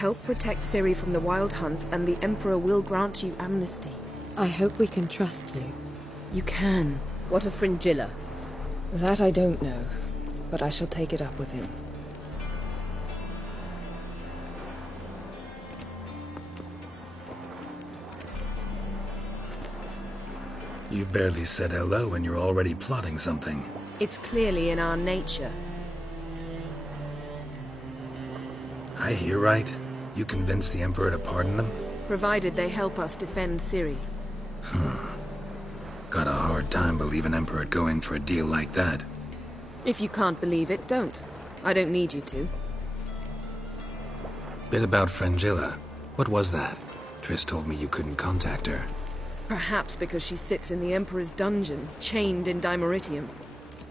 Help protect Ciri from the Wild Hunt, and the Emperor will grant you amnesty. I hope we can trust you. You can. What of Fringilla? That I don't know, but I shall take it up with him. You've barely said hello and you're already plotting something. It's clearly in our nature. I hear right. You convinced the Emperor to pardon them? Provided they help us defend Ciri. Got a hard time believing Emperor'd go in for a deal like that. If you can't believe it, don't. I don't need you to. Bit about Fringilla. What was that? Triss told me you couldn't contact her. Perhaps because she sits in the Emperor's dungeon, chained in Dimeritium.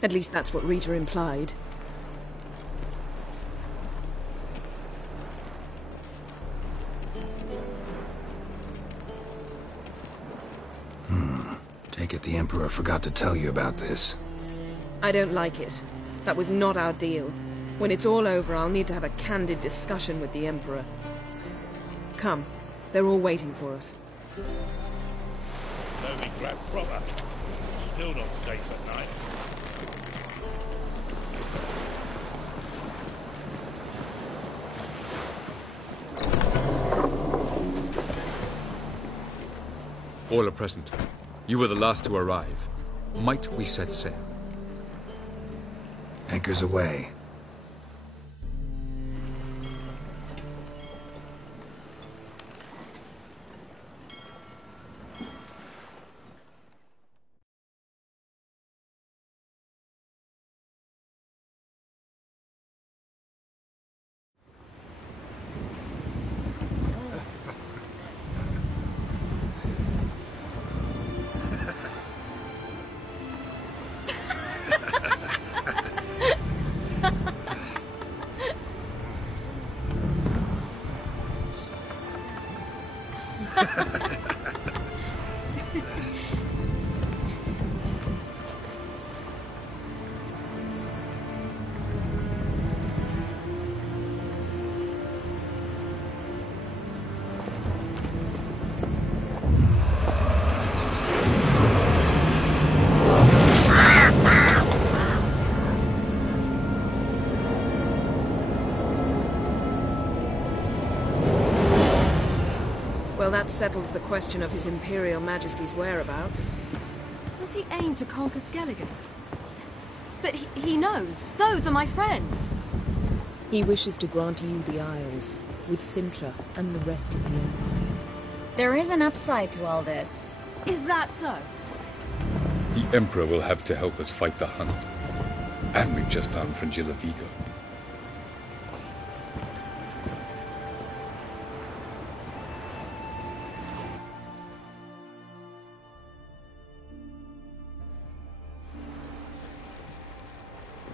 At least that's what Rita implied. Take it the Emperor forgot to tell you about this. I don't like it. That was not our deal. When it's all over, I'll need to have a candid discussion with the Emperor. Come. They're all waiting for us. Novigrad proper. Still not safe at night. All are present. You were the last to arrive. Might we set sail? Anchors away. Well, that settles the question of His Imperial Majesty's whereabouts. Does he aim to conquer Skellige? But he knows. Those are my friends. He wishes to grant you the Isles, with Cintra and the rest of the Empire. There is an upside to all this. Is that so? The Emperor will have to help us fight the Hunt. And we've just found Fringilla Vigo.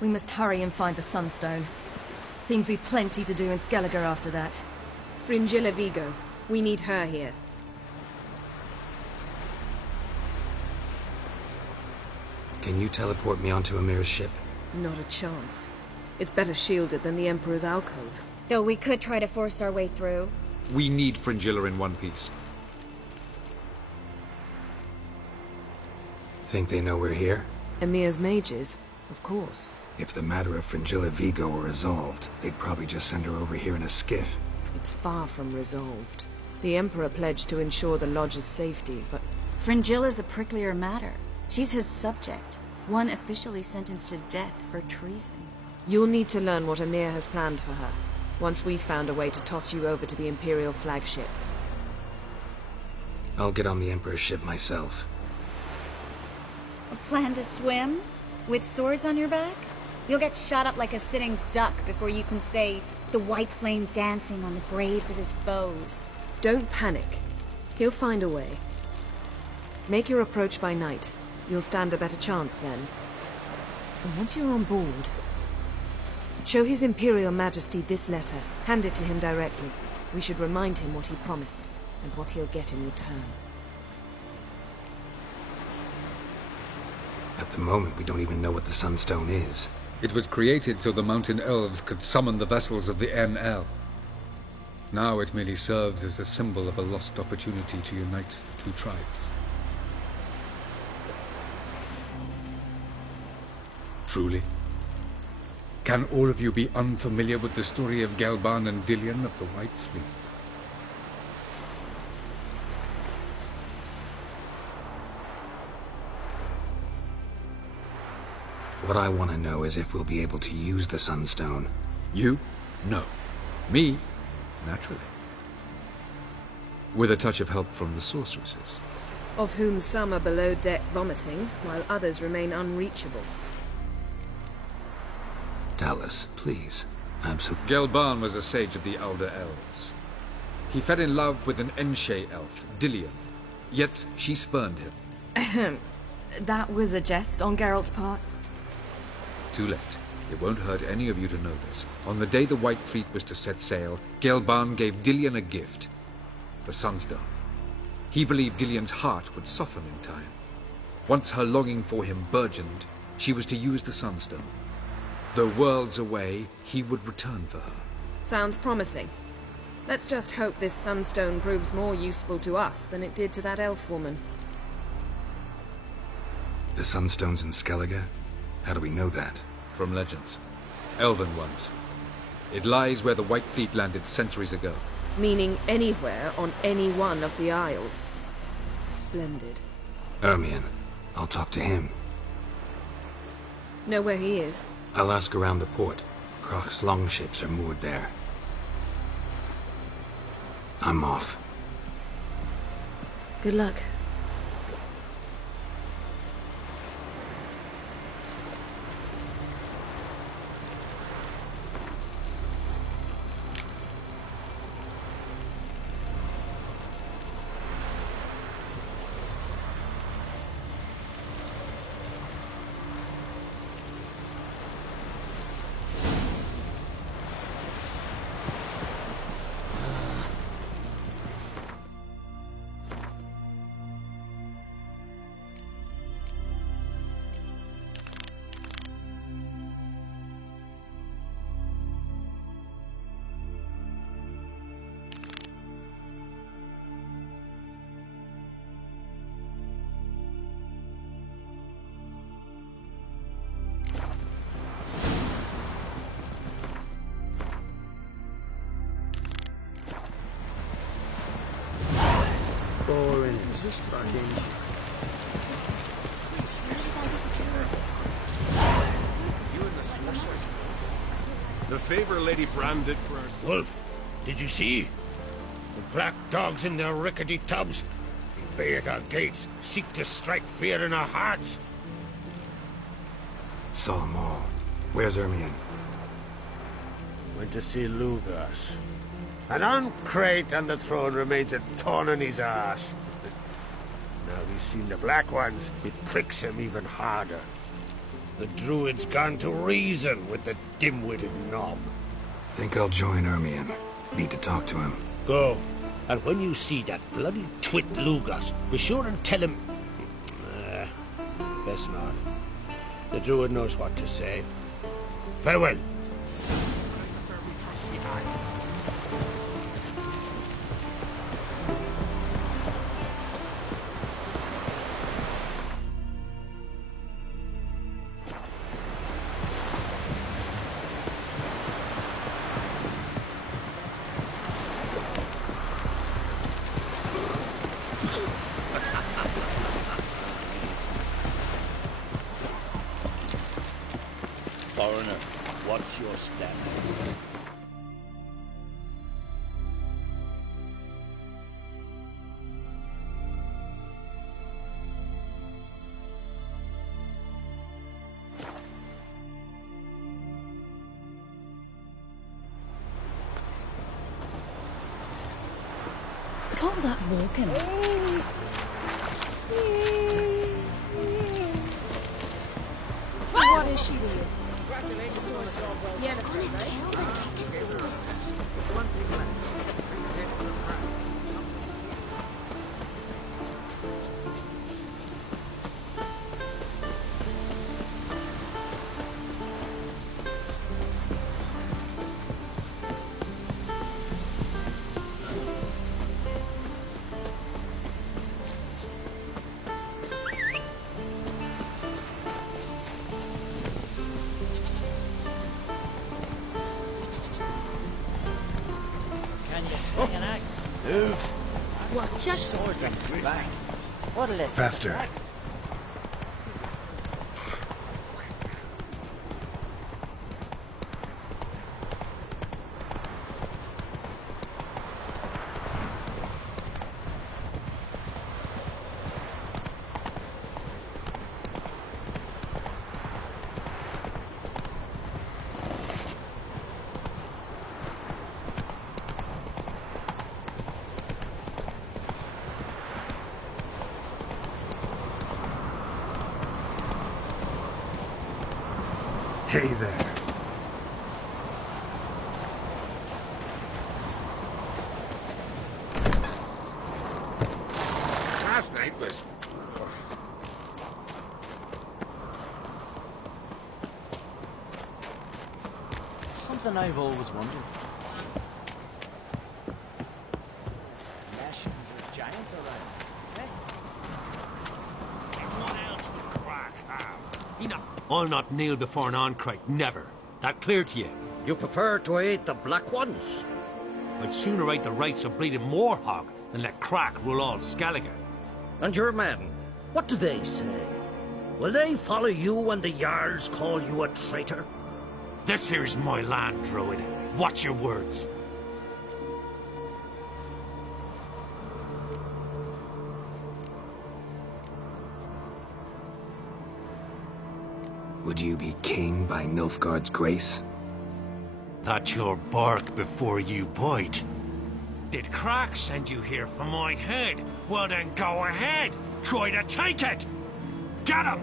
We must hurry and find the Sunstone. Seems we've plenty to do in Skellige after that. Fringilla Vigo. We need her here. Can you teleport me onto Amir's ship? Not a chance. It's better shielded than the Emperor's alcove. Though we could try to force our way through. We need Fringilla in one piece. Think they know we're here? Emir's mages? Of course. If the matter of Fringilla Vigo were resolved, they'd probably just send her over here in a skiff. It's far from resolved. The Emperor pledged to ensure the Lodge's safety, but... Fringilla's a pricklier matter. She's his subject. One officially sentenced to death for treason. You'll need to learn what Emir has planned for her, once we've found a way to toss you over to the Imperial flagship. I'll get on the Emperor's ship myself. A plan to swim? With swords on your back? You'll get shot up like a sitting duck before you can say, the white flame dancing on the graves of his foes. Don't panic. He'll find a way. Make your approach by night. You'll stand a better chance then. And once you're on board, show His Imperial Majesty this letter. Hand it to him directly. We should remind him what he promised, and what he'll get in return. At the moment, we don't even know what the Sunstone is. It was created so the Mountain Elves could summon the vessels of the NL. Now it merely serves as a symbol of a lost opportunity to unite the two tribes. Truly? Can all of you be unfamiliar with the story of Gelban and Dillion of the White Fleet? What I want to know is if we'll be able to use the Sunstone. You? No. Me? Naturally. With a touch of help from the sorceresses. Of whom some are below deck vomiting, while others remain unreachable. Dallas, please. Gelban was a sage of the Elder Elves. He fell in love with an Enshe elf, Dillion. Yet she spurned him. That was a jest on Geralt's part. Too late. It won't hurt any of you to know this. On the day the White Fleet was to set sail, Gelban gave Dillion a gift. The Sunstone. He believed Dillion's heart would soften in time. Once her longing for him burgeoned, she was to use the Sunstone. Though worlds away, he would return for her. Sounds promising. Let's just hope this Sunstone proves more useful to us than it did to that elf woman. The Sunstone's in Skellige? How do we know that? From legends. Elven ones. It lies where the White Fleet landed centuries ago. Meaning anywhere on any one of the Isles. Splendid. Ermion. I'll talk to him. Know where he is? I'll ask around the port. Croc's longships are moored there. I'm off. Good luck. Boring as fucking. The favor Lady Brand did for her. Wolf, did you see? The black dogs in their rickety tubs. They bay at our gates, seek to strike fear in our hearts. Saw them all. Where's Ermion? Went to see Lugas. An uncrate on the throne remains a thorn in his ass. Now he's seen the Black Ones, it pricks him even harder. The Druid's gone to reason with the dim-witted knob. Think I'll join Ermion. Need to talk to him. Go. And when you see that bloody twit Lugas, be sure and tell him... best not. The Druid knows what to say. Farewell. Foreigner, what's your stand? Call that walking. So what is she to you? Yeah, that's right. Watch out. Swords on his back. What'll it? Faster. Hey there. Last night was... Something I've always wondered. Nations with giants around, eh? What else would Crack have? Enough. I'll not kneel before an Oncrite, never. That clear to you? You prefer to aid the Black Ones? I'd sooner aid the rights of bleeding Moorhog than let Crack rule all Skellige. And your men, what do they say? Will they follow you when the Jarls call you a traitor? This here's my land, Druid. Watch your words. Would you be king by Nilfgaard's grace? That's your bark before you bite. Did Crack send you here for my head? Well then go ahead. Try to take it. Get him!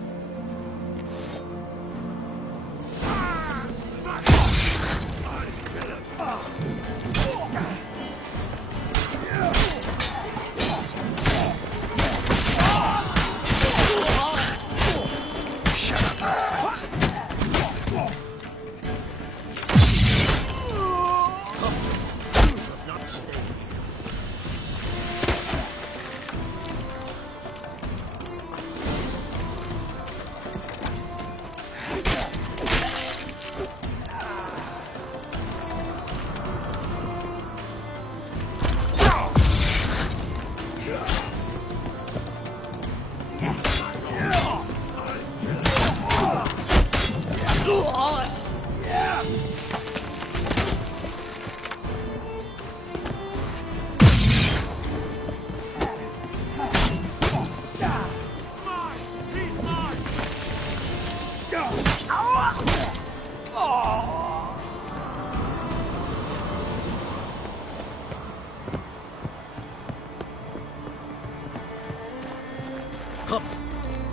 Come,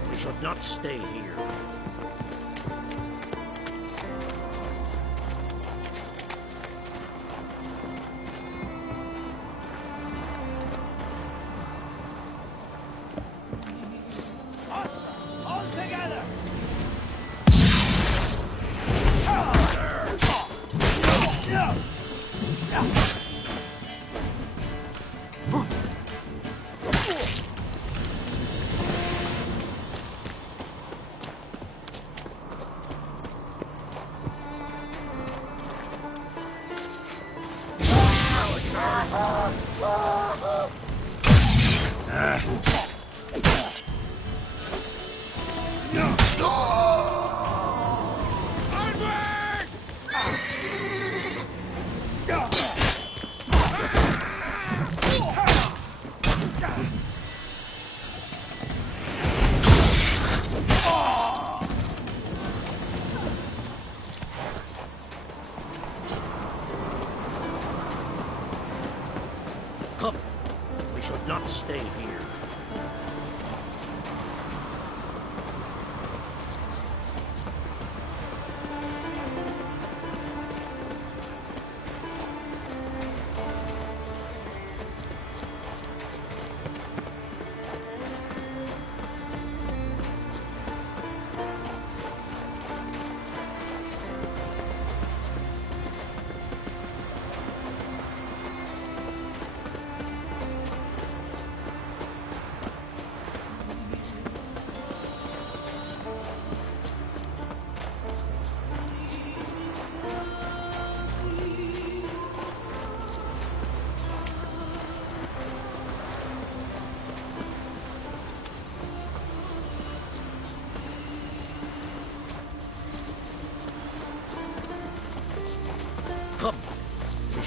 we should not stay here. All together! Come, we should not stay here.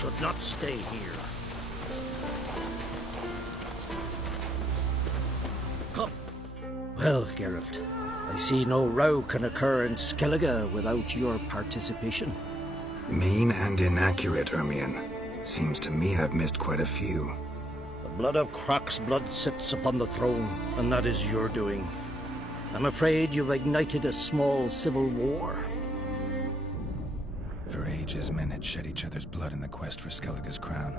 should not stay here. Come. Well, Geralt, I see no row can occur in Skellige without your participation. Mean and inaccurate, Ermion. Seems to me I've missed quite a few. The blood of Croc's blood sits upon the throne, and that is your doing. I'm afraid you've ignited a small civil war. For ages, men had shed each other's blood in the quest for Skellige's crown.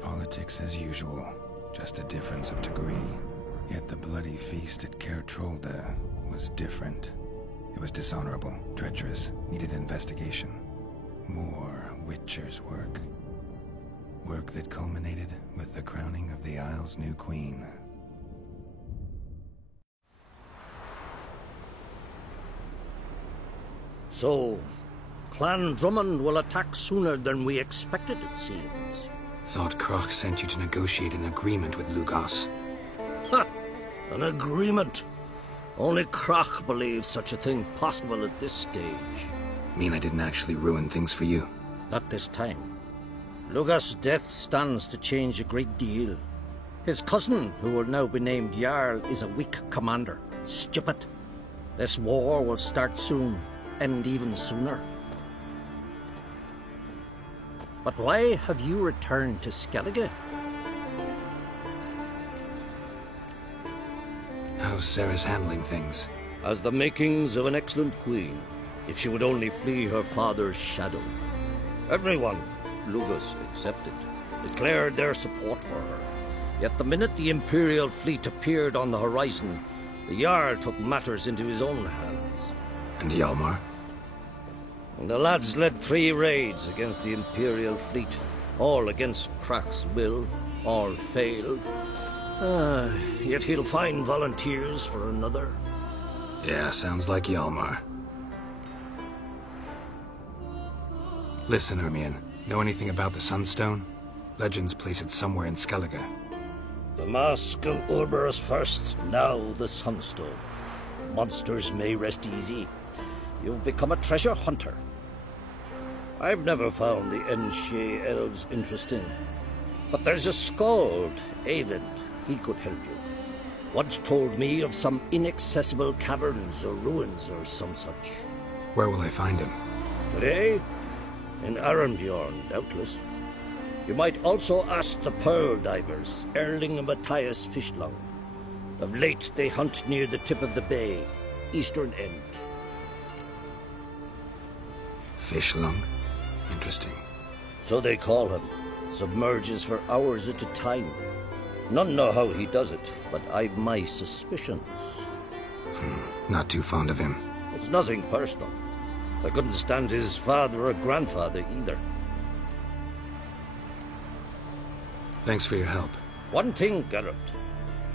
Politics as usual, just a difference of degree. Yet the bloody feast at Caer Trolda was different. It was dishonorable, treacherous, needed investigation. More Witcher's work. Work that culminated with the crowning of the Isle's new queen. So, Clan Drummond will attack sooner than we expected, it seems. Thought Croc sent you to negotiate an agreement with Lugos. Ha! An agreement? Only Croc believes such a thing possible at this stage. Mean I didn't actually ruin things for you? Not this time. Lugos' death stands to change a great deal. His cousin, who will now be named Jarl, is a weak commander. Stupid. This war will start soon, end even sooner. But why have you returned to Skellige? How's Sarah's handling things? As the makings of an excellent queen, if she would only flee her father's shadow. Everyone, Lugos excepted, declared their support for her. Yet the minute the Imperial fleet appeared on the horizon, the Jarl took matters into his own hands. And Hjalmar? The lads led 3 raids against the Imperial fleet, all against Croc's will, all failed. Yet he'll find volunteers for another. Yeah, sounds like Hjalmar. Listen, Ermion, know anything about the Sunstone? Legends place it somewhere in Skellige. The Mask of Urberus first, now the Sunstone. Monsters may rest easy. You've become a treasure hunter. I've never found the Enshe elves interesting. But there's a skald, Eyvind. He could help you. Once told me of some inaccessible caverns or ruins or some such. Where will I find him? Today? In Arenbjorn, doubtless. You might also ask the Pearl Divers, Erling and Matthias Fishlung. Of late, they hunt near the tip of the bay, eastern end. Fishlung? Interesting. So they call him. Submerges for hours at a time. None know how he does it, but I've my suspicions. Not too fond of him. It's nothing personal. I couldn't stand his father or grandfather either. Thanks for your help. One thing, Geralt.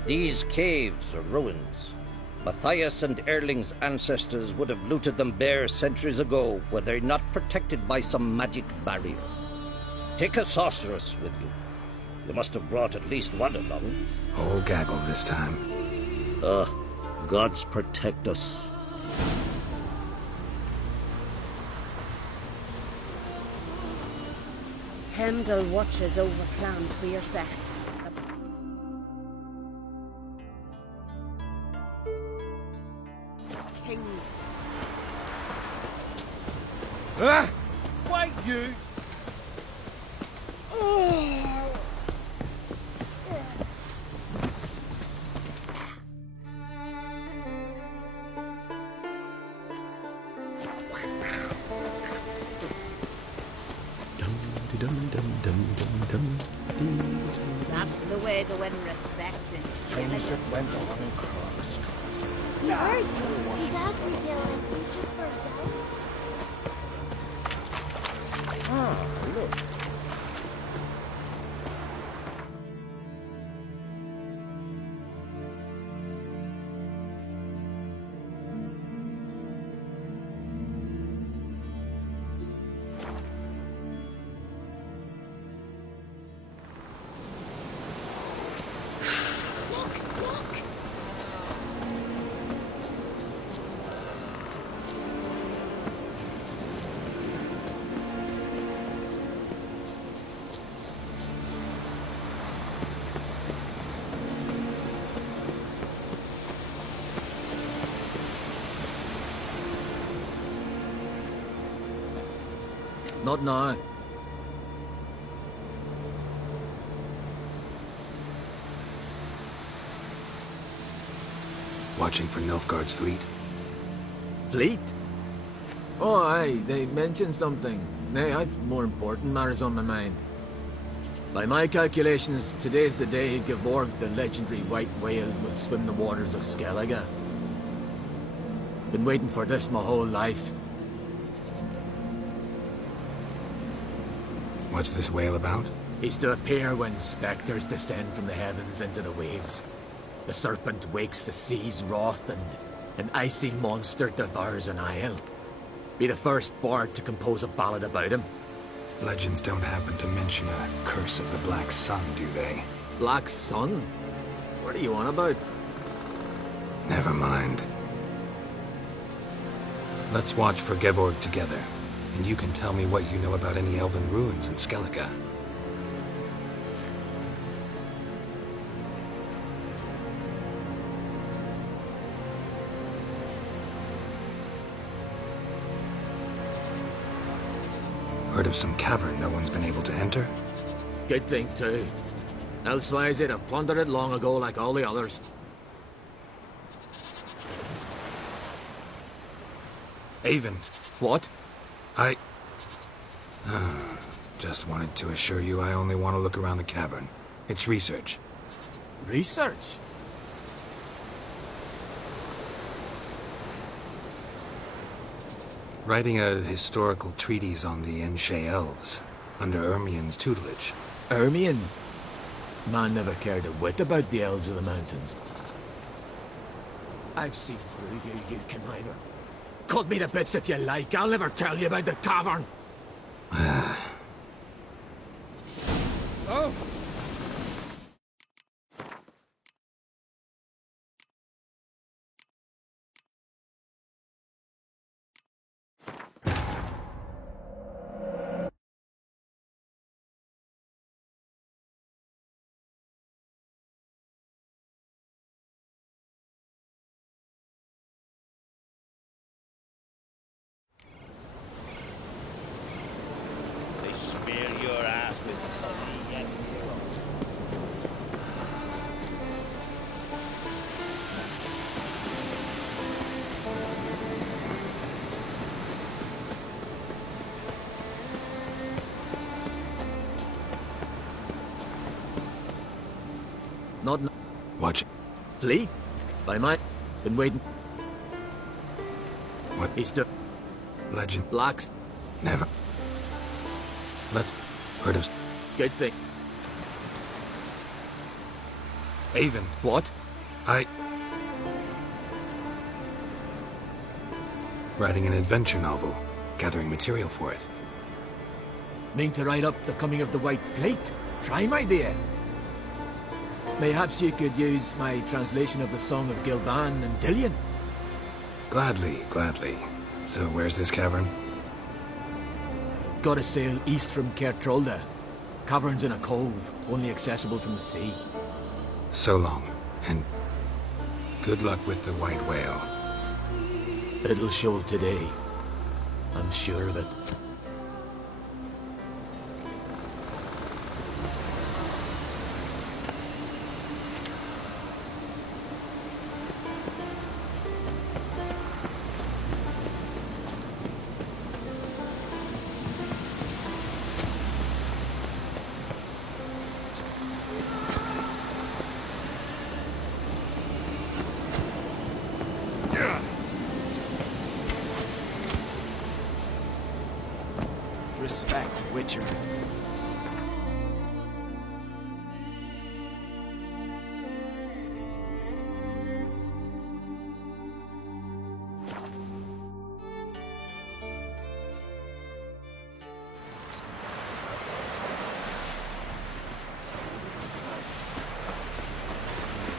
These caves are ruins. Matthias and Erling's ancestors would have looted them bare centuries ago were they not protected by some magic barrier. Take a sorceress with you. You must have brought at least one along. Whole gaggle this time. Gods protect us. Heimdall watches over Clan Queerseth. Kings. Wait, you! That's the way to win respect in Things that went on in Croc's Castle. Did Dad reveal just for Look. Not now. Watching for Nilfgaard's fleet? Fleet? Oh, aye, they mentioned something. Nay, I've more important matters on my mind. By my calculations, today's the day Gevorg, the legendary white whale, will swim the waters of Skellige. Been waiting for this my whole life. What's this whale about? He's to appear when spectres descend from the heavens into the waves. The serpent wakes the sea's wrath and an icy monster devours an isle. Be the first bard to compose a ballad about him. Legends don't happen to mention a curse of the Black Sun, do they? Black Sun? What are you on about? Never mind. Let's watch for Gevorg together, and you can tell me what you know about any elven ruins in Skellige. Heard of some cavern no one's been able to enter? Good thing, too. Elsewise, they'd have plundered it long ago like all the others. Avon. What? Just wanted to assure you I only want to look around the cavern. It's research. Research? Writing a historical treatise on the Enshe elves, under Ermien's tutelage. Ermien? Man never cared a whit about the elves of the mountains. I've seen through you, you conniver. Cut me to bits if you like, I'll never tell you about the cavern. Oh! Smear your ass with honey yet. Not Watch. Fleet? By my... Been waiting. What? He's to... Legend. Blacks. Never. Let's... Heard of... Good thing. Avon. What? Writing an adventure novel. Gathering material for it. Mean to write up the coming of the White Fleet? Try my dear. Mayhaps you could use my translation of the Song of Gilban and Dillion. Gladly, gladly. So where's this cavern? Gotta sail east from Kertrolda. Cavern's in a cove, only accessible from the sea. So long, and good luck with the white whale. It'll show today. I'm sure of it. Respect, Witcher.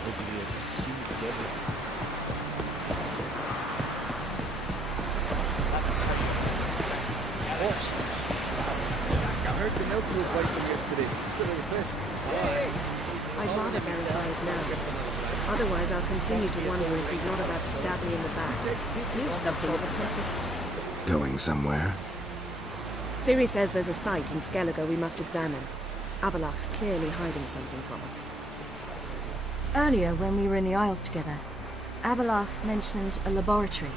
Ugly as a sea devil. I heard the milk was wiping yesterday. Still in the fish. I'd rather verify it now. Otherwise, I'll continue to wonder if he's not about to stab me in the back. Something of a person. Going somewhere? Ciri says there's a site in Skellige we must examine. Avallac'h's clearly hiding something from us. Earlier, when we were in the Isles together, Avallac'h mentioned a laboratory.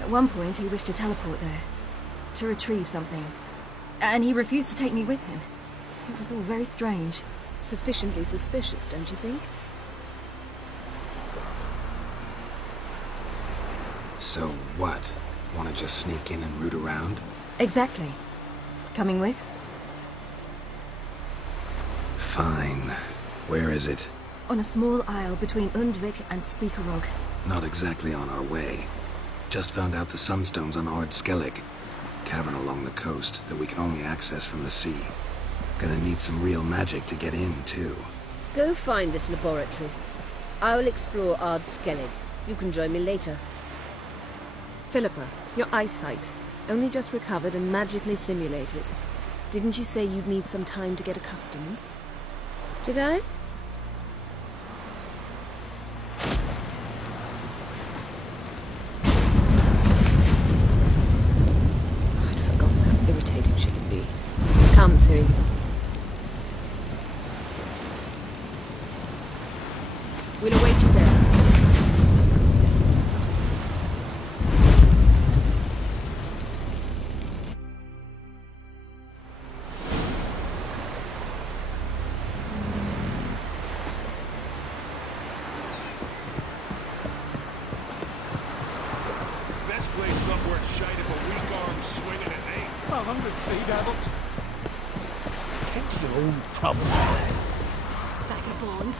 At one point, he wished to teleport there, to retrieve something. And he refused to take me with him. It was all very strange. Sufficiently suspicious, don't you think? So what? Want to just sneak in and root around? Exactly. Coming with? Fine. Where is it? On a small isle between Undvik and Speakerog. Not exactly on our way. Just found out the Sunstone's on Ard Skellig. Cavern along the coast that we can only access from the sea. Gonna need some real magic to get in, too. Go find this laboratory. I will explore Ard Skellig. You can join me later. Philippa, your eyesight. Only just recovered and magically simulated. Didn't you say you'd need some time to get accustomed? Did I? I'd forgotten how irritating she can be. Come, Ciri. We'll await you there. This blade's not worth shite if a weak arm swinging at me. 100 sea devils. Get to your own problem. Vagabond.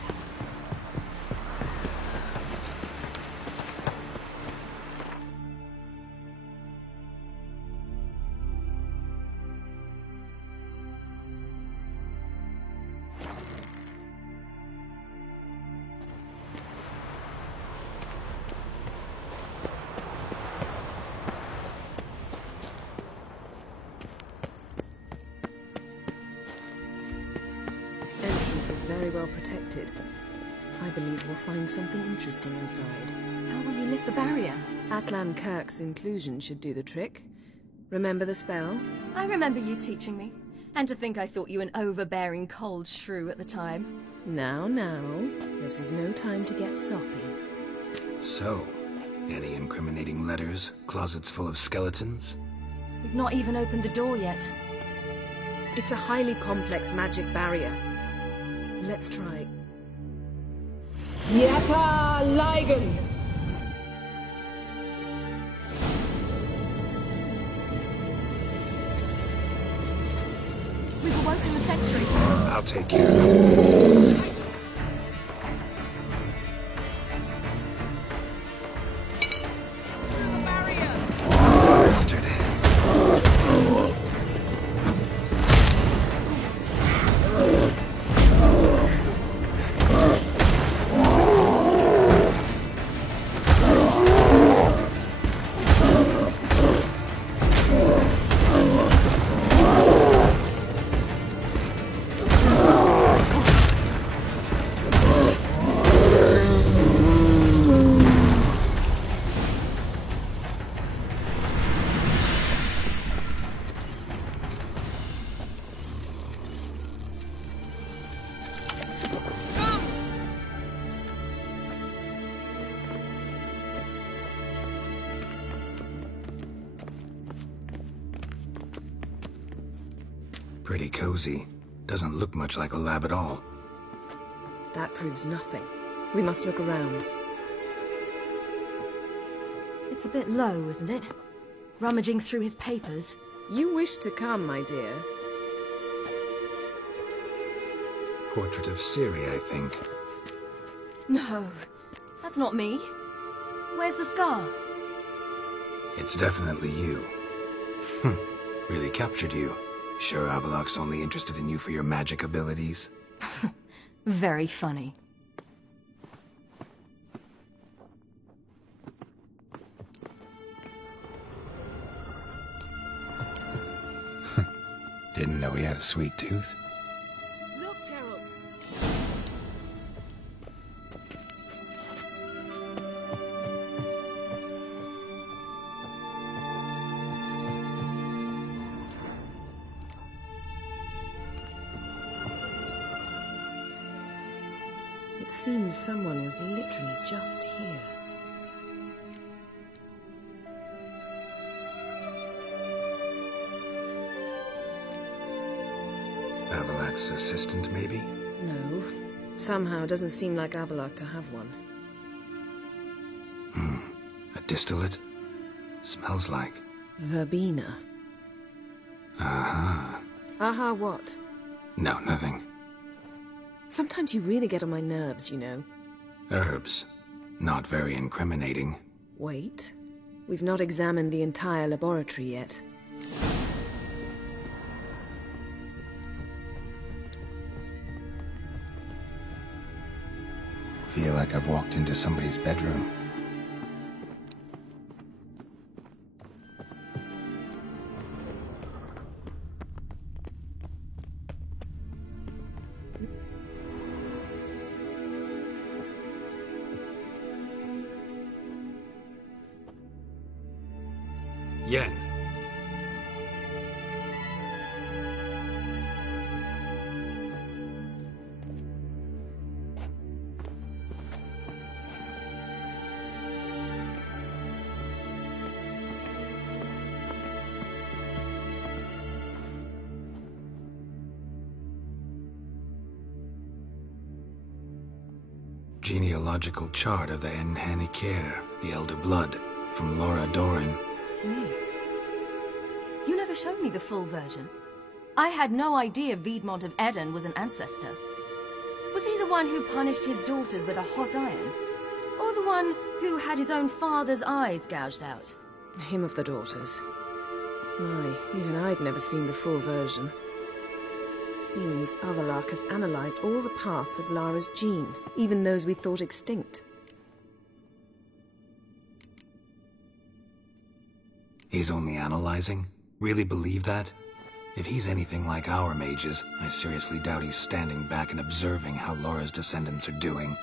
Entrance is very well protected. I believe we'll find something interesting inside. How will you lift the barrier? Atlan Kirk's inclusion should do the trick. Remember the spell? I remember you teaching me. And to think I thought you an overbearing cold shrew at the time. Now, this is no time to get soppy. So, any incriminating letters? Closets full of skeletons? We've not even opened the door yet. It's a highly complex magic barrier. Let's try. Yata Ligon! We've awoken the sentry. I'll take care of it. Pretty cozy. Doesn't look much like a lab at all. That proves nothing. We must look around. It's a bit low, isn't it? Rummaging through his papers. You wish to come, my dear. Portrait of Ciri, I think. No, that's not me. Where's the scar? It's definitely you. Really captured you. Sure Avallac'h's only interested in you for your magic abilities? Very funny. Didn't know he had a sweet tooth. Look, Geralt. It seems someone was literally just here. Avalak's assistant, maybe? No. Somehow, it doesn't seem like Avallac'h to have one. A distillate? Smells like... Verbena. Aha. Aha what? No, nothing. Sometimes you really get on my nerves, you know. Herbs. Not very incriminating. Wait. We've not examined the entire laboratory yet. Feel like I've walked into somebody's bedroom. Yen. Genealogical chart of the Enhanikir, the Elder Blood, from Laura Doran. To me? You never showed me the full version. I had no idea Viedmont of Eden was an ancestor. Was he the one who punished his daughters with a hot iron? Or the one who had his own father's eyes gouged out? Him of the daughters. My, even I'd never seen the full version. Seems Avallac'h has analyzed all the parts of Lara's gene, even those we thought extinct. He's only analyzing? Really believe that? If he's anything like our mages, I seriously doubt he's standing back and observing how Laura's descendants are doing.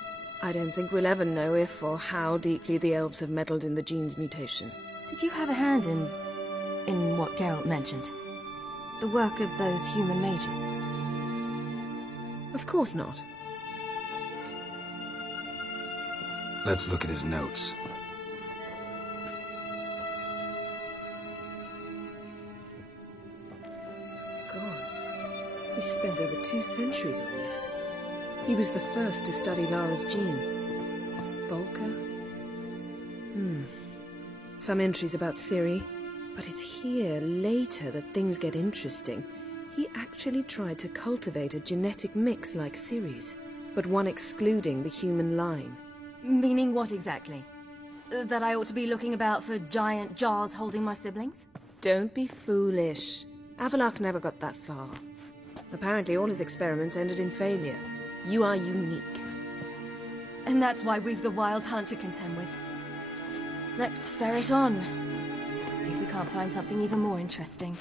I don't think we'll ever know if or how deeply the elves have meddled in the gene's mutation. Did you have a hand in what Geralt mentioned? The work of those human mages? Of course not. Let's look at his notes. Gods. He spent over 2 centuries on this. He was the first to study Lara's gene. Volker? Some entries about Ciri. But it's here, later, that things get interesting. He actually tried to cultivate a genetic mix like Ciri's, but one excluding the human line. Meaning what exactly? That I ought to be looking about for giant jars holding my siblings? Don't be foolish. Avallac'h never got that far. Apparently all his experiments ended in failure. You are unique. And that's why we've the Wild Hunt to contend with. Let's ferret on. See if we can't find something even more interesting.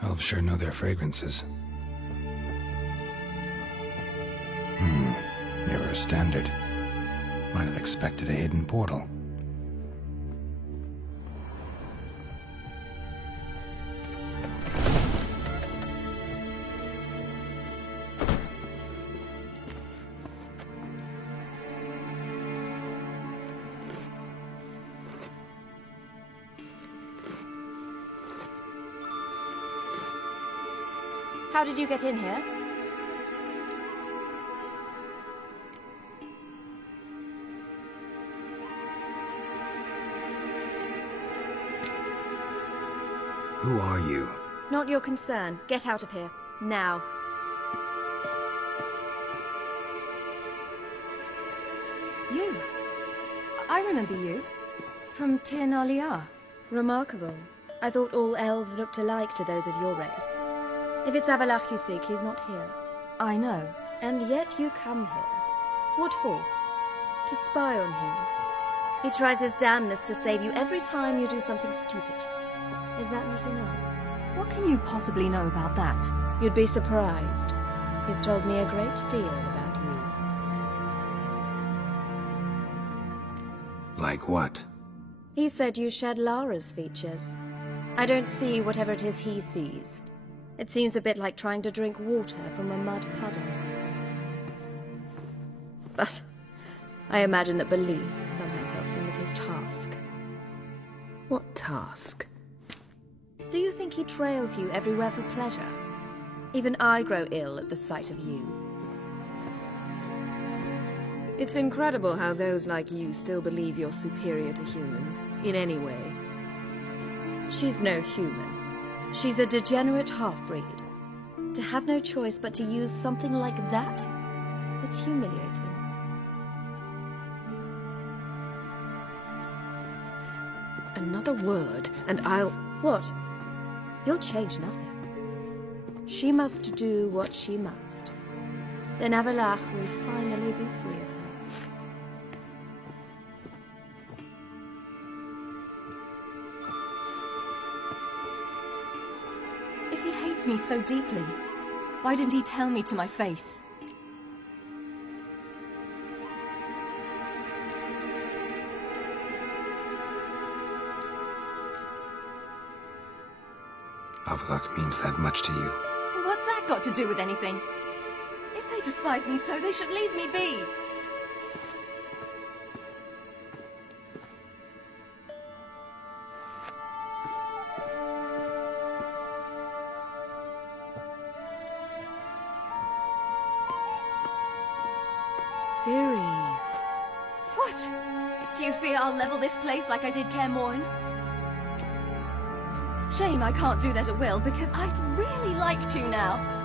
Elves sure know their fragrances. Mirror standard. Might have expected a hidden portal. How did you get in here? Who are you? Not your concern. Get out of here. Now. You. I remember you. From Tir na Liar. Remarkable. I thought all elves looked alike to those of your race. If it's Avallac'h you seek, he's not here. I know. And yet you come here. What for? To spy on him. He tries his damnedest to save you every time you do something stupid. Is that not enough? What can you possibly know about that? You'd be surprised. He's told me a great deal about you. Like what? He said you shared Lara's features. I don't see whatever it is he sees. It seems a bit like trying to drink water from a mud puddle. But I imagine that belief somehow helps him with his task. What task? Do you think he trails you everywhere for pleasure? Even I grow ill at the sight of you. It's incredible how those like you still believe you're superior to humans, in any way. She's no human. She's a degenerate half-breed. To have no choice but to use something like that? It's humiliating. Another word, and I'll... What? You'll change nothing. She must do what she must. Then Avallac'h will finally be free of her. If he hates me so deeply, why didn't he tell me to my face? Avallac'h means that much to you. What's that got to do with anything? If they despise me so, they should leave me be. Ciri. What? Do you fear I'll level this place like I did Kaer Morhen? Shame I can't do that at will, because I'd really like to now.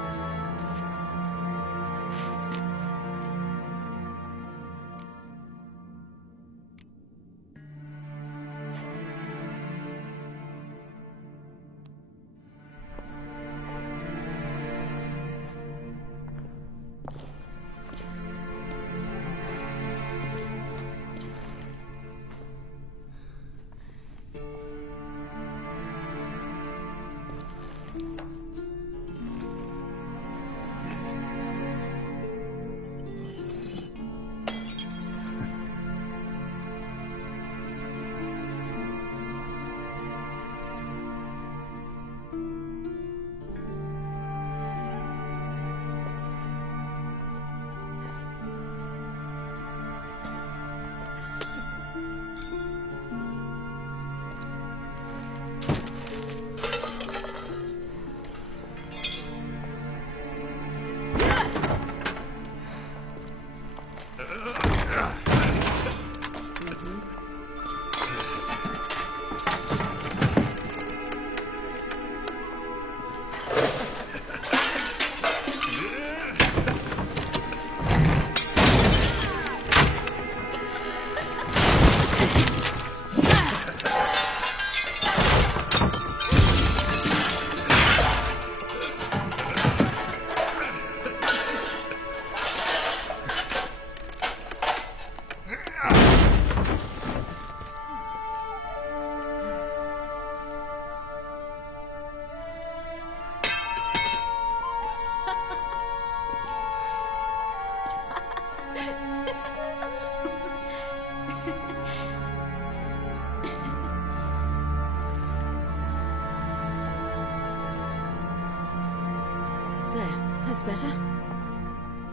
That's better.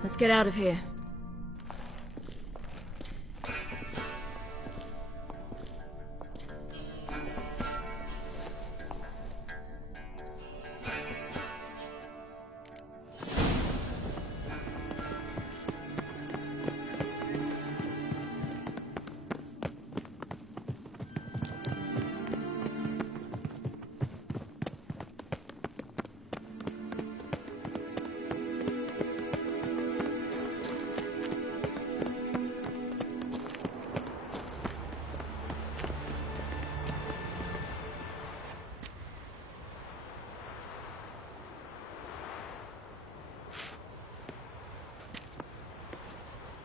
Let's get out of here.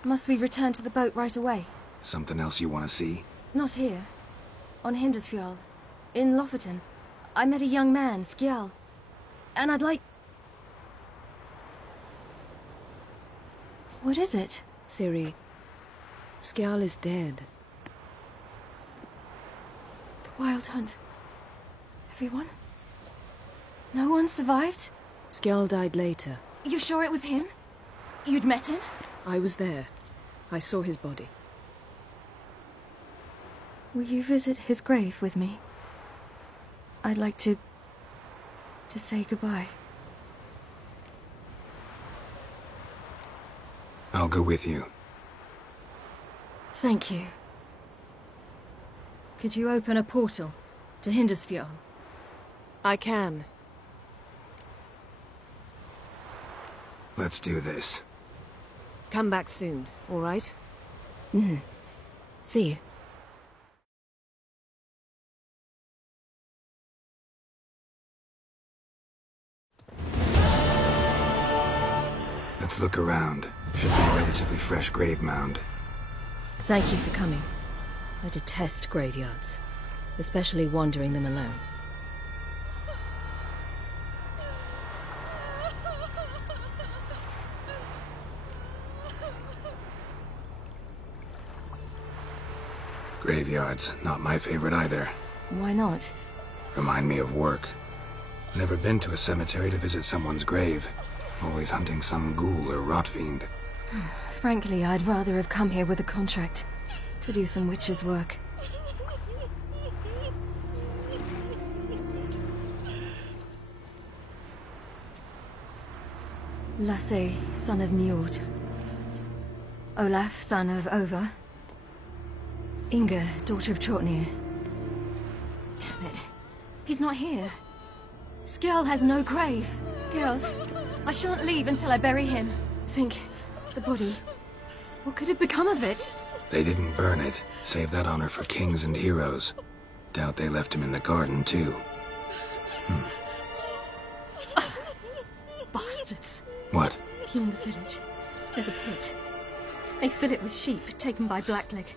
Must we return to the boat right away? Something else you want to see? Not here. On Hindarsfjall. In Lofoten. I met a young man, Skjal. And I'd like... What is it? Ciri, Skjal is dead. Wild Hunt. Everyone? No one survived? Skjall died later. You sure it was him? You'd met him? I was there. I saw his body. Will you visit his grave with me? I'd like to say goodbye. I'll go with you. Thank you. Could you open a portal to Hindarsfjall? I can. Let's do this. Come back soon, all right? See you. Let's look around. Should be a relatively fresh grave mound. Thank you for coming. I detest graveyards, especially wandering them alone. Graveyards, not my favorite either. Why not? Remind me of work. Never been to a cemetery to visit someone's grave. Always hunting some ghoul or rot fiend. Frankly, I'd rather have come here with a contract to do some witch's work. Lasse, son of Njord. Olaf, son of Ova. Inga, daughter of Trotnir. Damn it. He's not here. Skjall has no grave. Geralt, I shan't leave until I bury him. Think, the body. What could have become of it? They didn't burn it. Save that honor for kings and heroes. Doubt they left him in the garden, too. Bastards. What? Beyond the village, there's a pit. They fill it with sheep taken by Blackleg.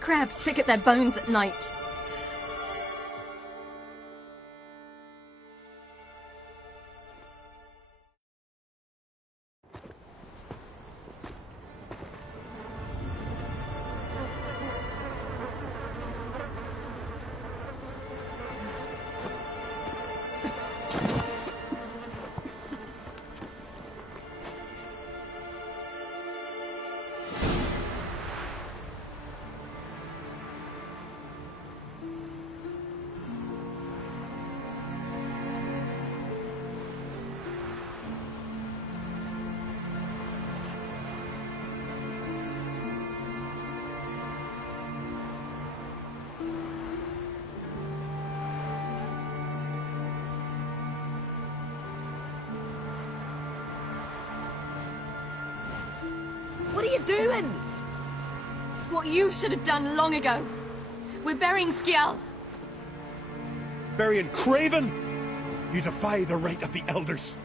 Crabs pick at their bones at night. What are you doing? What you should have done long ago. We're burying Skjall. Burying Craven? You defy the right of the elders.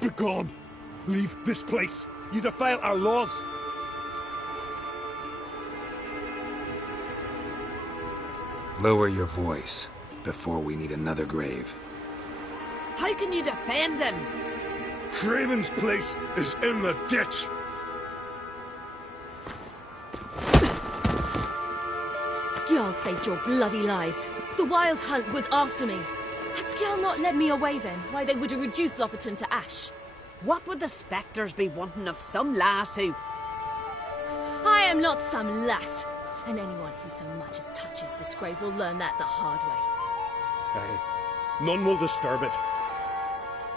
Begone! Leave this place! You defile our laws! Lower your voice before we need another grave. How can you defend him? Craven's place is in the ditch! Skjall saved your bloody lives. The Wild Hunt was after me. Had Skjall not led me away then, why they would have reduced Lofoten to ash. What would the spectres be wanting of some lass who... I am not some lass, and anyone who so much as touches this grave will learn that the hard way. Aye. None will disturb it.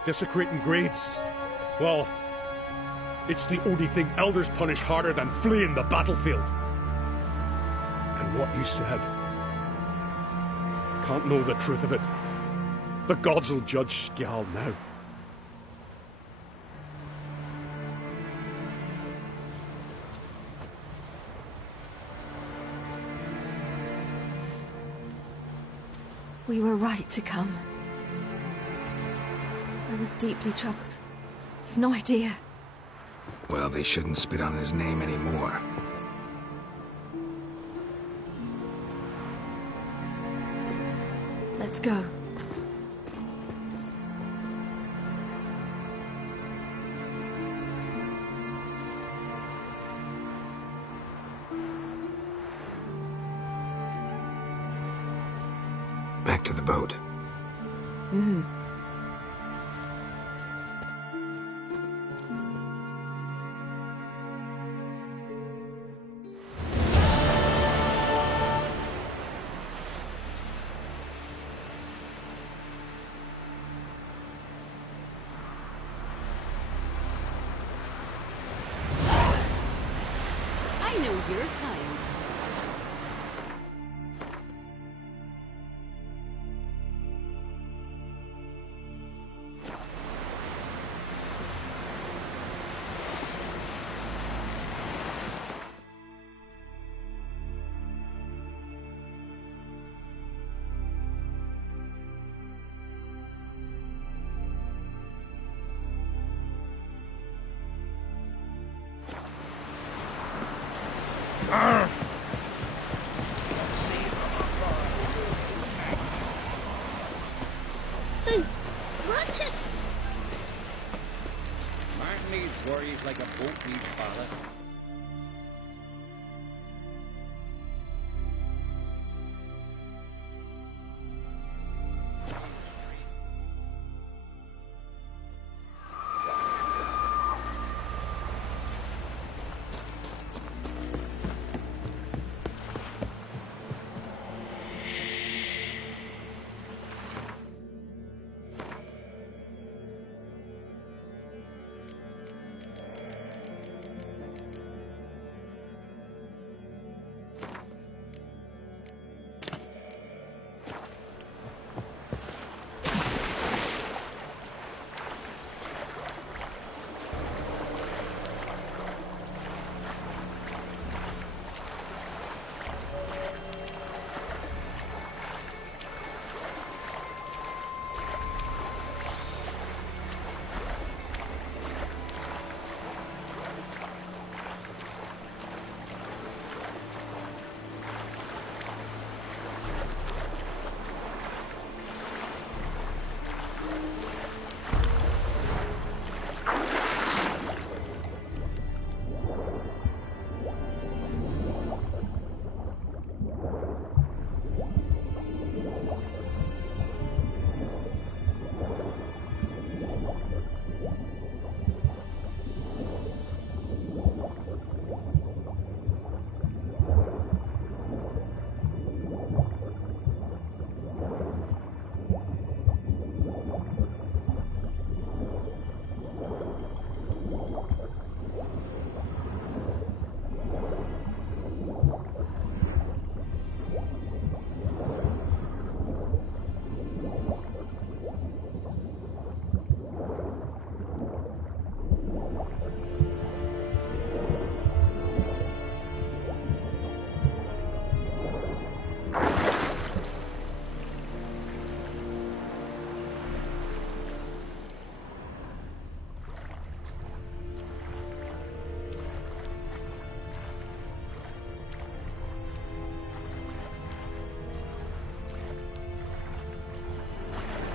Desecrating graves, well, it's the only thing elders punish harder than fleeing the battlefield. And what you said, can't know the truth of it. The gods will judge Skjall now. We were right to come. I was deeply troubled. You've no idea. Well, they shouldn't spit on his name anymore. Let's go. to the boat. Mm-hmm. I know your kind. Hey, watch it! Martin needs worries like a boat needs ballast.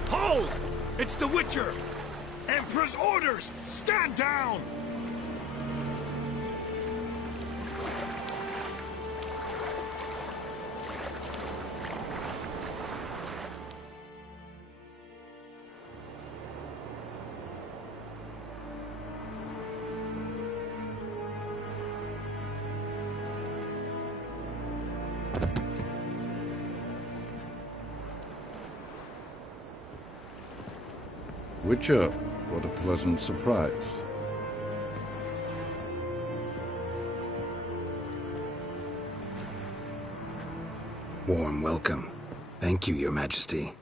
Hold! It's the Witcher! Emperor's orders! Stand down! Witcher, what a pleasant surprise. Warm welcome. Thank you, Your Majesty.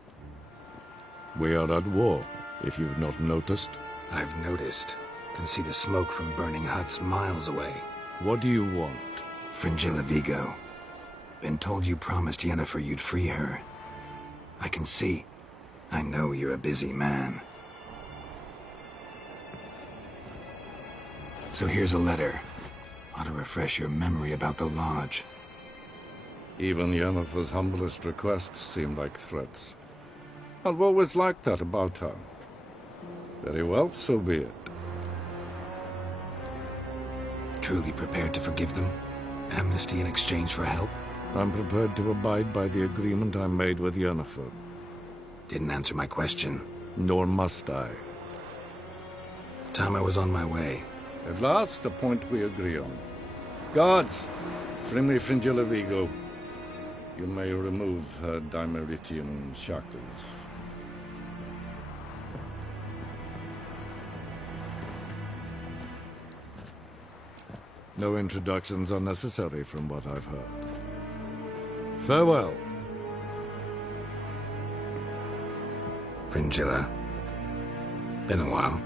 We are at war, if you've not noticed. I've noticed. Can see the smoke from burning huts miles away. What do you want? Fringilla Vigo. Been told you promised Yennefer you'd free her. I can see. I know you're a busy man. So here's a letter. Ought to refresh your memory about the Lodge. Even Yennefer's humblest requests seem like threats. I've always liked that about her. Very well, so be it. Truly prepared to forgive them? Amnesty in exchange for help? I'm prepared to abide by the agreement I made with Yennefer. Didn't answer my question. Nor must I. Time I was on my way. At last, a point we agree on. Guards, bring me Fringilla Vigo. You may remove her Dimeritian shackles. No introductions are necessary from what I've heard. Farewell. Fringilla. Been a while.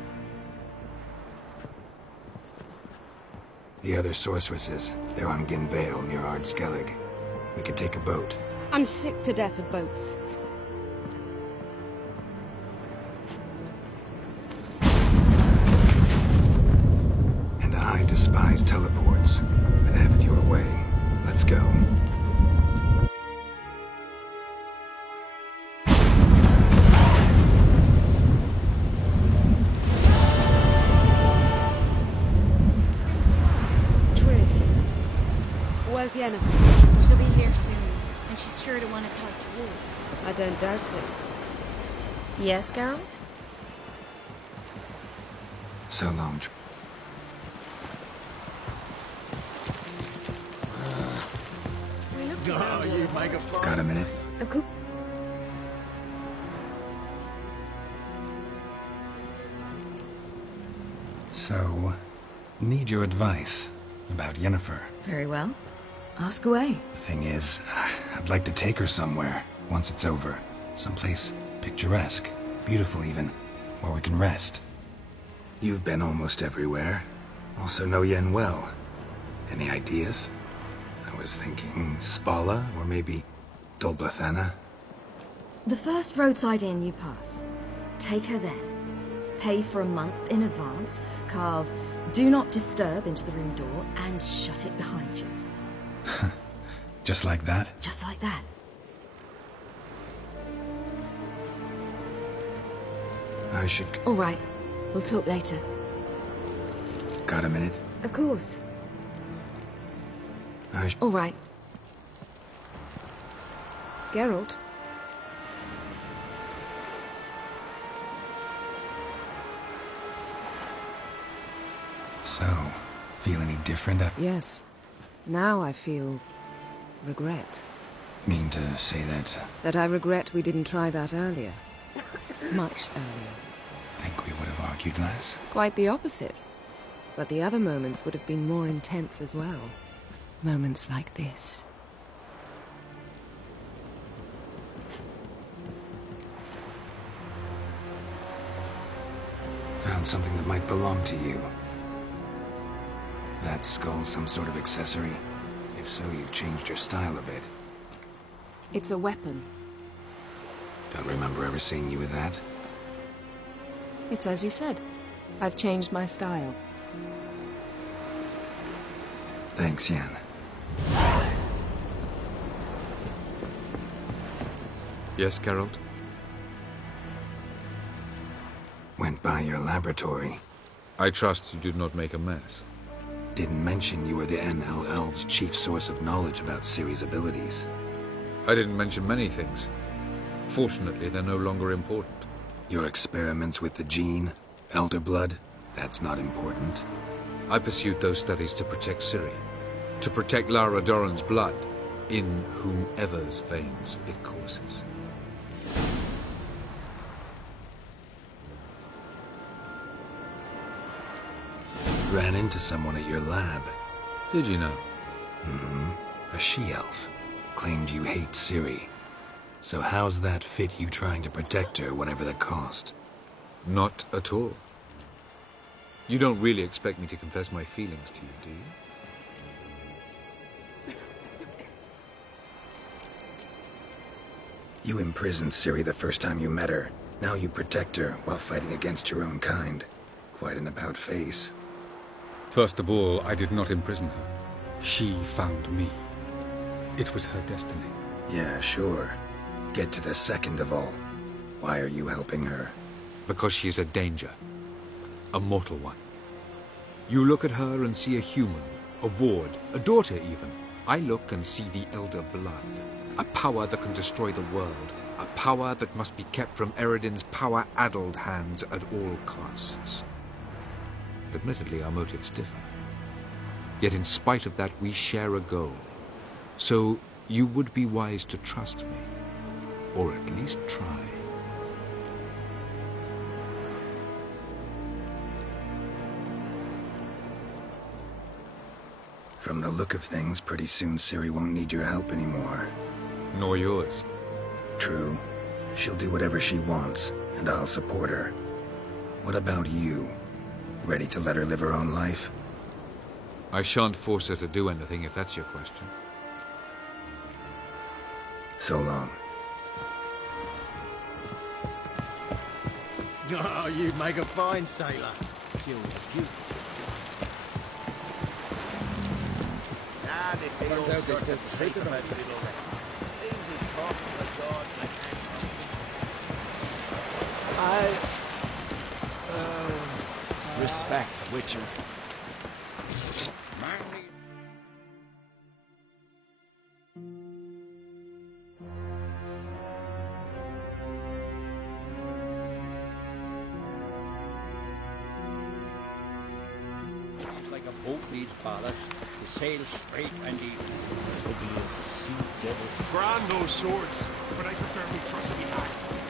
The other sorceresses, they're on Ginvale near Ard Skellig. We could take a boat. I'm sick to death of boats. And I despise teleports, but have it your way. Let's go. Where's Yennefer? She'll be here soon, and she's sure to want to talk to you. I don't doubt it. Yes, Geralt? So long. Got a minute? Of course. So, need your advice about Yennefer. Very well. Ask away. The thing is, I'd like to take her somewhere, once it's over. Someplace picturesque, beautiful even, where we can rest. You've been almost everywhere. Also know Yen well. Any ideas? I was thinking Spala, or maybe Dol Blathanna. The first roadside inn you pass. Take her there. Pay for a month in advance, carve "Do Not Disturb" into the room door, and shut it behind you. Just like that? Just like that. I should... All right. We'll talk later. Got a minute? Of course. I All right. Geralt? So, feel any different after... Yes. Now I feel... regret. Mean to say that... That I regret we didn't try that earlier. Much earlier. Think we would have argued less? Quite the opposite. But the other moments would have been more intense as well. Moments like this. Found something that might belong to you. That skull some sort of accessory? If so, you've changed your style a bit. It's a weapon. Don't remember ever seeing you with that. It's as you said. I've changed my style. Thanks, Yen. Yes, Geralt? Went by your laboratory. I trust you did not make a mess. Didn't mention you were the NL Elves' chief source of knowledge about Ciri's abilities. I didn't mention many things. Fortunately, they're no longer important. Your experiments with the gene, Elder Blood, that's not important. I pursued those studies to protect Ciri. To protect Lara Dorren's blood, in whomever's veins it courses. Ran into someone at your lab. Did you know? Mm-hmm. A she-elf. Claimed you hate Ciri. So how's that fit you trying to protect her, whatever the cost? Not at all. You don't really expect me to confess my feelings to you, do you? You imprisoned Ciri the first time you met her. Now you protect her while fighting against your own kind. Quite an about-face. First of all, I did not imprison her. She found me. It was her destiny. Yeah, sure. Get to the second of all. Why are you helping her? Because she is a danger. A mortal one. You look at her and see a human, a ward, a daughter even. I look and see the Elder Blood. A power that can destroy the world, A power that must be kept from Eredin's power-addled hands at all costs. Admittedly, our motives differ. Yet in spite of that, we share a goal. So you would be wise to trust me. Or at least try. From the look of things, pretty soon Ciri won't need your help anymore. Nor yours. True. She'll do whatever she wants, and I'll support her. What about you? Ready to let her live her own life? I shan't force her to do anything, if that's your question. So long. Oh, you'd make a fine sailor. This ain't all sorts of trick about little things he talks like gods like respect Witcher. Like a boat needs ballast, you sail straight and even. ugly as a sea devil. Grand those swords, but I prefer me trusty axe.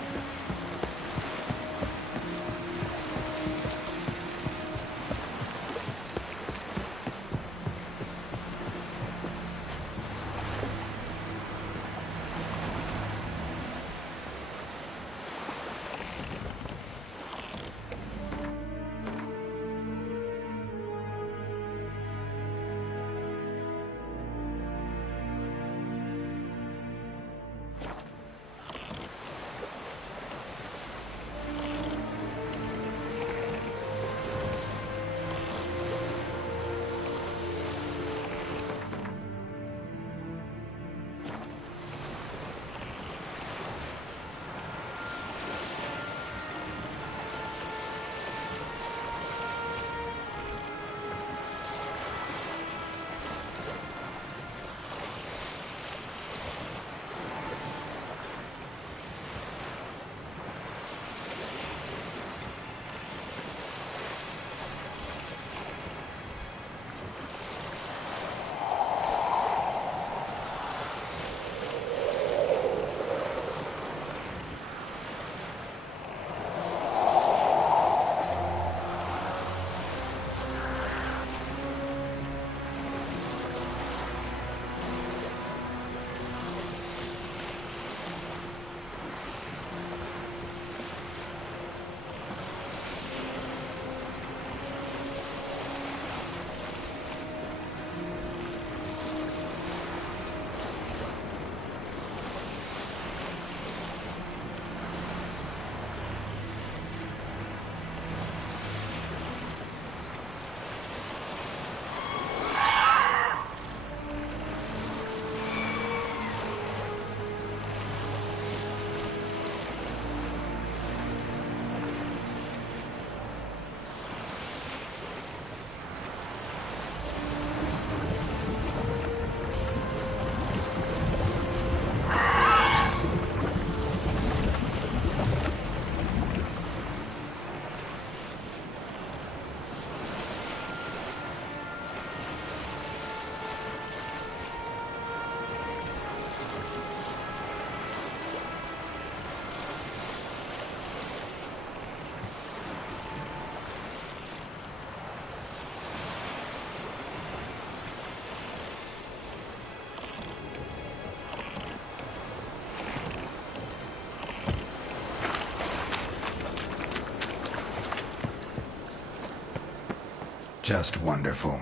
Just wonderful.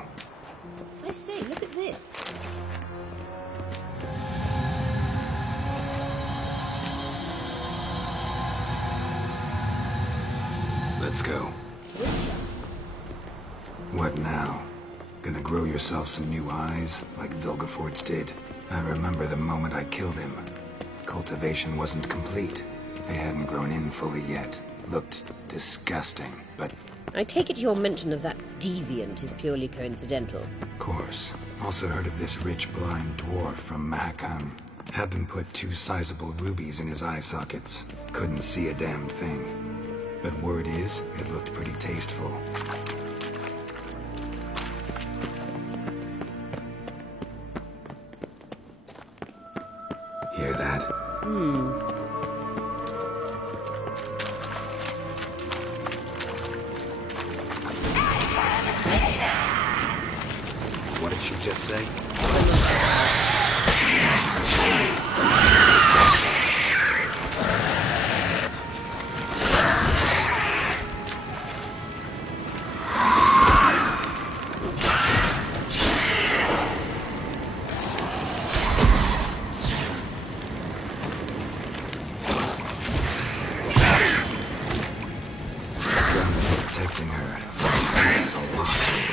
I say, look at this. Let's go. What now? Gonna grow yourself some new eyes, like Vilgefortz did? I remember the moment I killed him. Cultivation wasn't complete. They hadn't grown in fully yet. Looked disgusting, but... I take it your mention of that deviant is purely coincidental. Of course. Also heard of this rich blind dwarf from Mahakam. Had them put 2 sizable rubies in his eye sockets. Couldn't see a damn thing. But word is, it looked pretty tasteful. Hear that? What did she just say?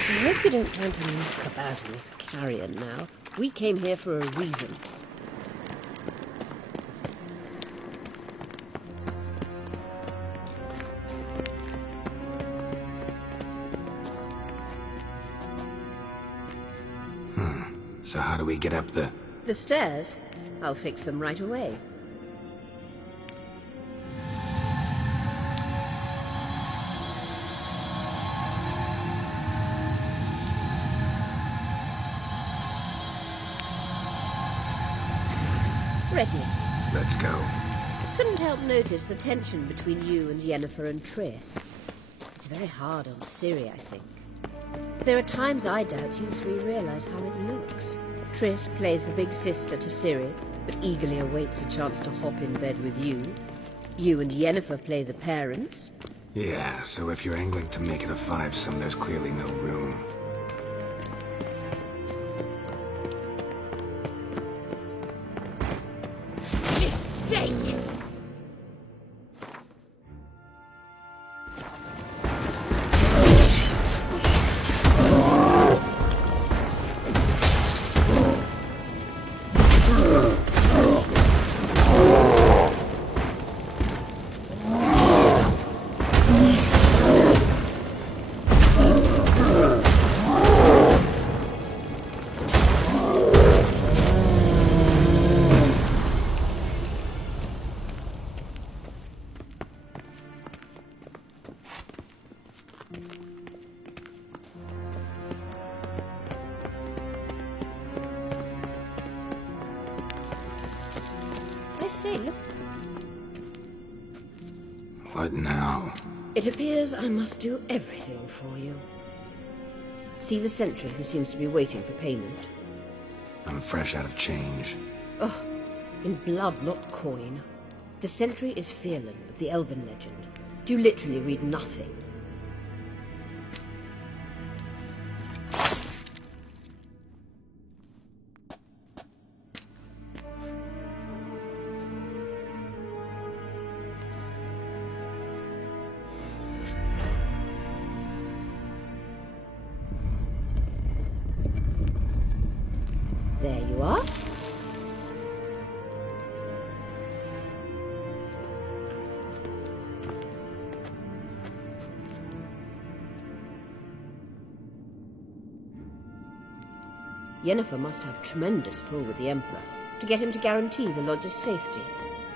I hope you don't plan to knock about in this carrion now. We came here for a reason. So how do we get up the... The stairs? I'll fix them right away. Ready. Let's go. I couldn't help notice the tension between you and Yennefer and Triss. It's very hard on Ciri, I think. There are times I doubt you three realize how it looks. Triss plays the big sister to Ciri, but eagerly awaits a chance to hop in bed with you. You and Yennefer play the parents. Yeah, so if you're angling to make it a fivesome, there's clearly no room. Mistake! Look. What now? It appears I must do everything for you. See the sentry who seems to be waiting for payment? I'm fresh out of change. Oh, in blood, not coin. The sentry is Fierlan of the Elven legend. You literally read nothing. There you are. Yennefer must have tremendous pull with the Emperor to get him to guarantee the Lodge's safety.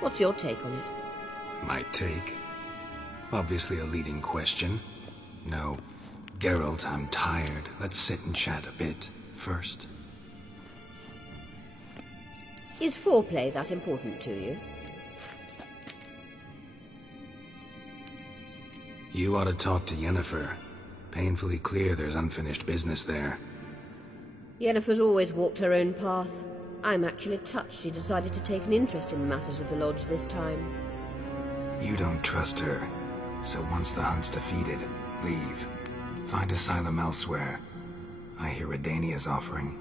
What's your take on it? My take? Obviously a leading question. No. Geralt, I'm tired. Let's sit and chat a bit first. Is foreplay that important to you? You ought to talk to Yennefer. Painfully clear there's unfinished business there. Yennefer's always walked her own path. I'm actually touched she decided to take an interest in matters of the Lodge this time. You don't trust her. So once the hunt's defeated, leave. Find asylum elsewhere. I hear Redania's offering.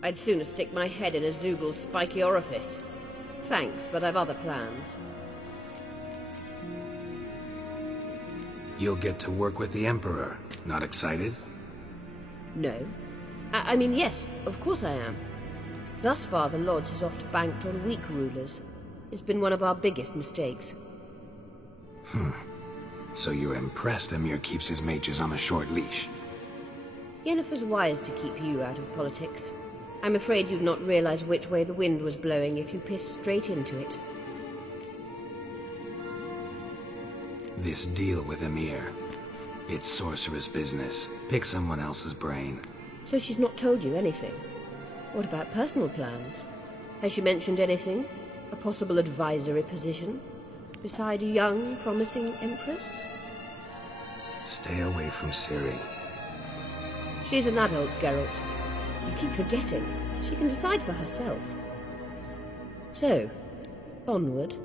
I'd sooner stick my head in a Zoogl's spiky orifice. Thanks, but I've other plans. You'll get to work with the Emperor. Not excited? No. I mean, yes, of course I am. Thus far, the Lodge has oft banked on weak rulers. It's been one of our biggest mistakes. So you're impressed Emhyr keeps his mages on a short leash? Yennefer's wise to keep you out of politics. I'm afraid you'd not realize which way the wind was blowing if you pissed straight into it. This deal with Emhyr. It's sorceress business. Pick someone else's brain. So she's not told you anything? What about personal plans? Has she mentioned anything? A possible advisory position? Beside a young, promising empress? Stay away from Ciri. She's an adult, Geralt. You keep forgetting. She can decide for herself. So, onward.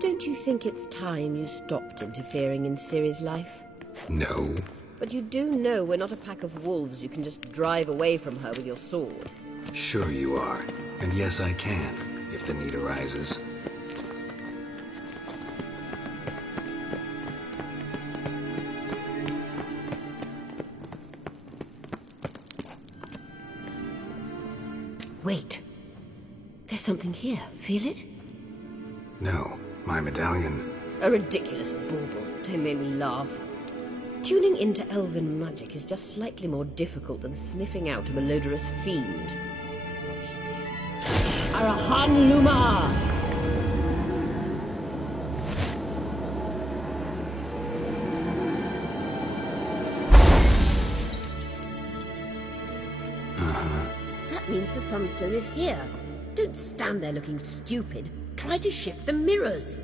Don't you think it's time you stopped interfering in Ciri's life? No. But you do know we're not a pack of wolves you can just drive away from her with your sword. Sure you are. And yes, I can, if the need arises. Wait. There's something here. Feel it? No. My medallion. A ridiculous bauble. Don't make me laugh. Tuning into elven magic is just slightly more difficult than sniffing out a malodorous fiend. Watch this. Arahan Luma! That means the Sunstone is here. Don't stand there looking stupid. Try to shift the mirrors.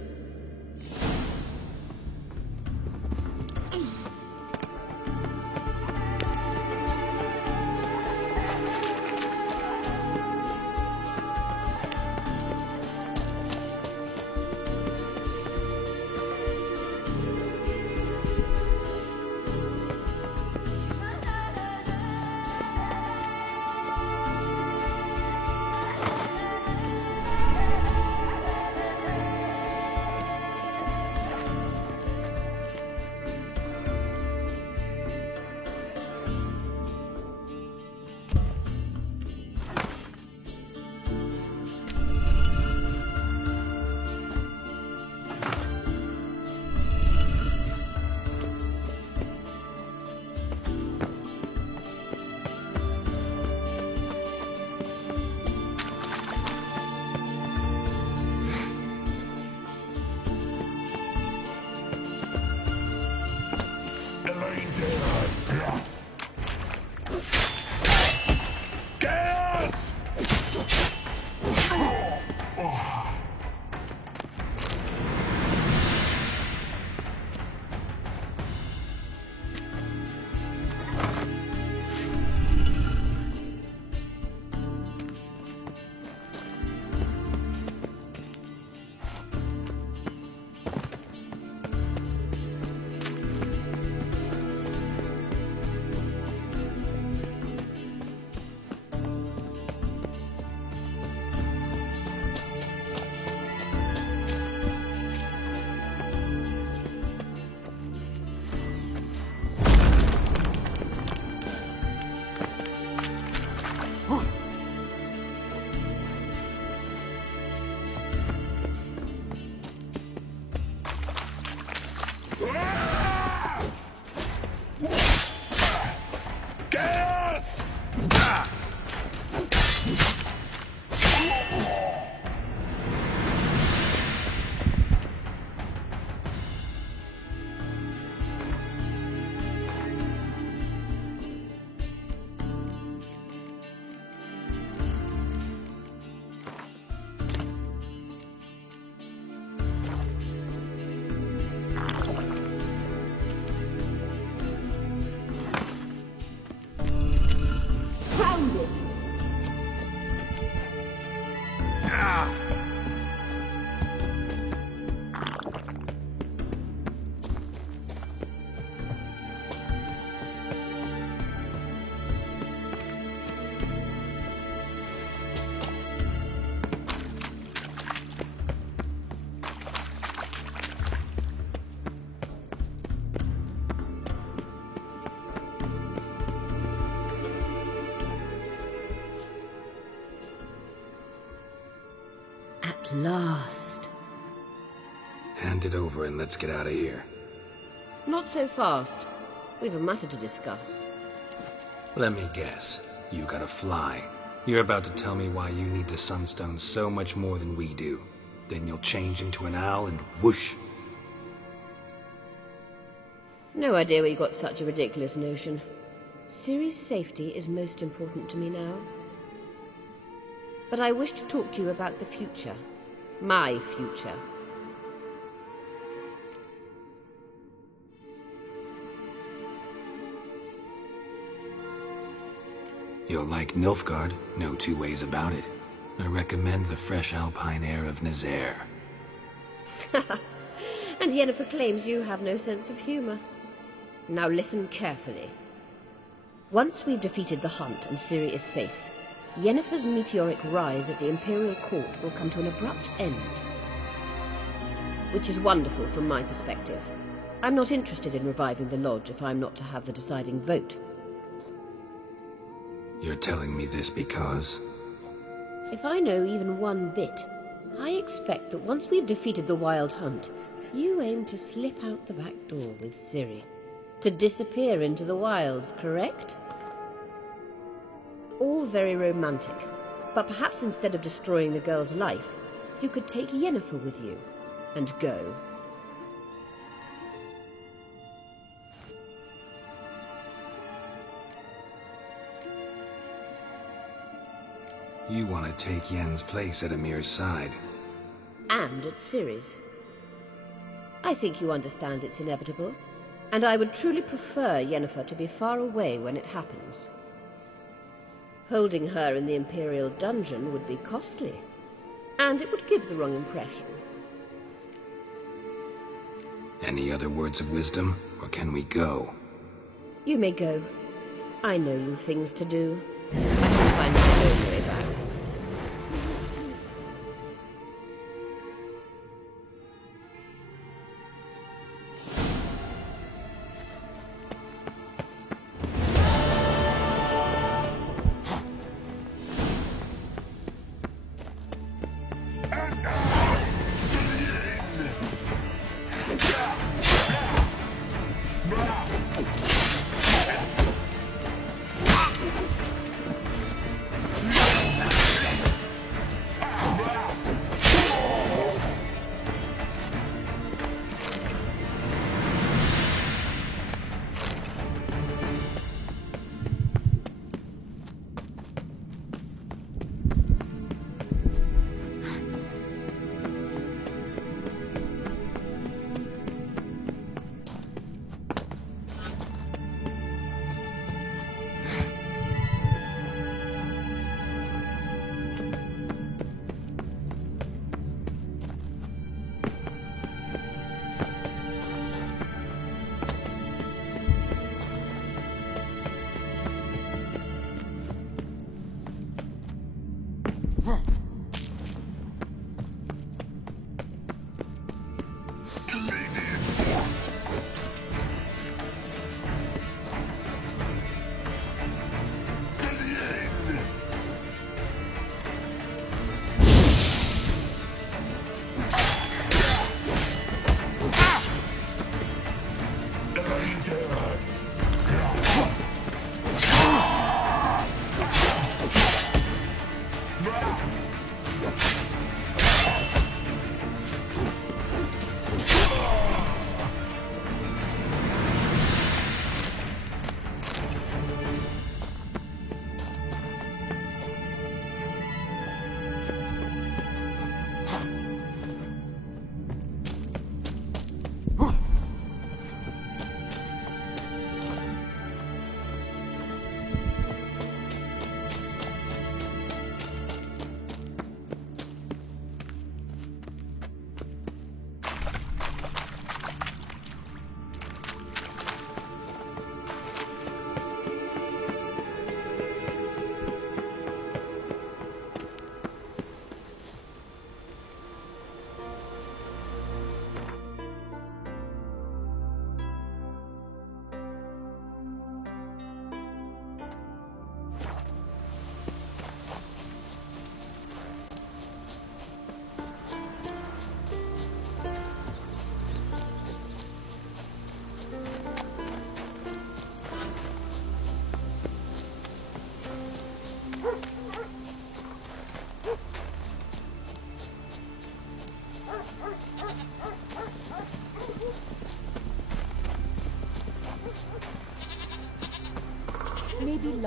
At last. Hand it over and let's get out of here. Not so fast. We've a matter to discuss. Let me guess. You gotta fly. You're about to tell me why you need the Sunstone so much more than we do. Then you'll change into an owl and whoosh. No idea where you got such a ridiculous notion. Ciri's safety is most important to me now. But I wish to talk to you about the future. My future. You'll like Nilfgaard, no two ways about it. I recommend the fresh alpine air of Nazaire. And Yennefer claims you have no sense of humor. Now listen carefully. Once we've defeated the Hunt and Ciri is safe, Yennefer's meteoric rise at the Imperial Court will come to an abrupt end. Which is wonderful from my perspective. I'm not interested in reviving the Lodge if I'm not to have the deciding vote. You're telling me this because... If I know even one bit, I expect that once we've defeated the Wild Hunt, you aim to slip out the back door with Ciri. To disappear into the wilds, correct? All very romantic, but perhaps instead of destroying the girl's life, you could take Yennefer with you, and go. You want to take Yen's place at Amir's side. And at Ciri's. I think you understand it's inevitable, and I would truly prefer Yennefer to be far away when it happens. Holding her in the Imperial dungeon would be costly, and it would give the wrong impression. Any other words of wisdom, or can we go? You may go. I know you've things to do. I can find my own way back.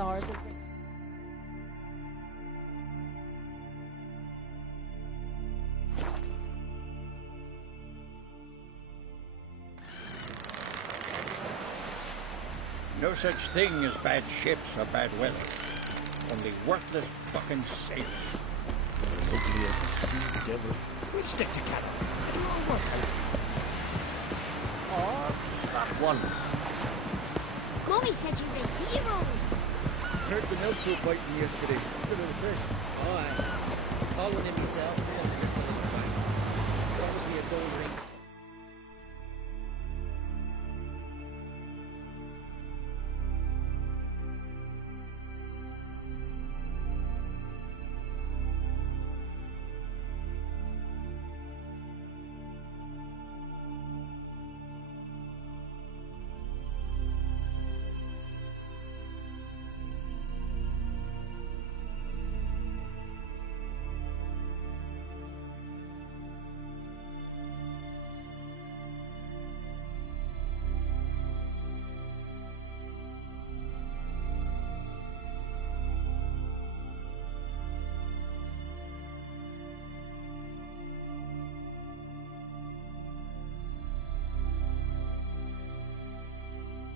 Lars will bring... No such thing as bad ships or bad weather. Only worthless fucking sailors. Ugly as a sea devil. We'll stick together. Do our work out. Or not one. Mommy said you were a hero. Heard the Nelso biting yesterday. Still in the fish. Oh, I called one in myself. Promised me a gold ring.